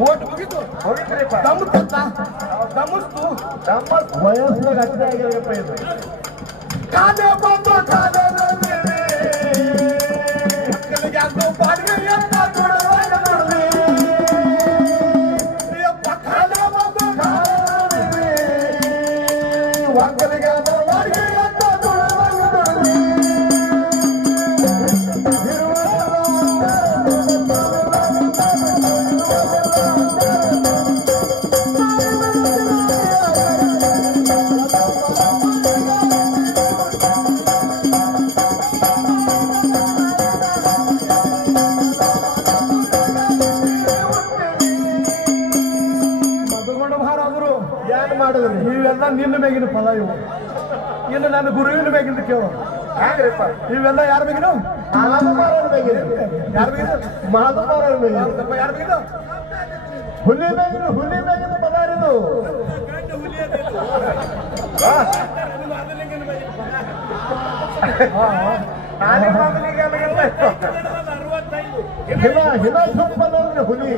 vote ಮುಗಿತು ಹೋಗಿದ್ರಿಪ್ಪ ದಮ್ಮತ್ತ ದಮ್ಮಸ್ತು ನಮ್ಮ ವಯಸ್ಸಿನಾಗ ಅಷ್ಟೇ ಆಗಿರಪ್ಪ ಇದು ಕಾದೆ ಬಂದು ಕಾದೆ ಯಾಕೋ ಬಾಡಿಗೆ ಅಂತ ಕೊಡುವಾಗ ನೋಡ್ರಿ ಕಾದೆ ಬಂದು ಕಾದೆ ಒಕ್ಕಲಿಗೆ ಬಾಡಿಗೆ ಅಂತ ಕೊಡುವಾಗ ನೋಡ್ರಿ ಏನ್ ಮಾಡಿದ್ರಿ ಇವೆಲ್ಲ ನಿನ್ನ ಮೇಗಿನ ಫಲ ಇವು ಇನ್ನು ನನ್ನ ಗುರುವಿನ ಮೇಗಿಂದ ಕೇಳು ಹ್ಯಾಂಗ್ರಿಪ್ಪ ಇವೆಲ್ಲ ಯಾರ ಮೇಗಿನ ಮಹಾದುಮಾರನ ಬೇಗಿನ ಯಾರ ಮೇಗಿನ ಮಹಾದುಮಾರನ ಬೇಗಿನ ಯಾರ ಮೇಗಿನ ಹುಲಿ ಮೇಗಿನ ಪದಾರಿದು ನಾನೇ ಮೊದಲಿಗೆ ಹಿಮ ಹಿಮ ಸಂಪದ ಹುಲಿ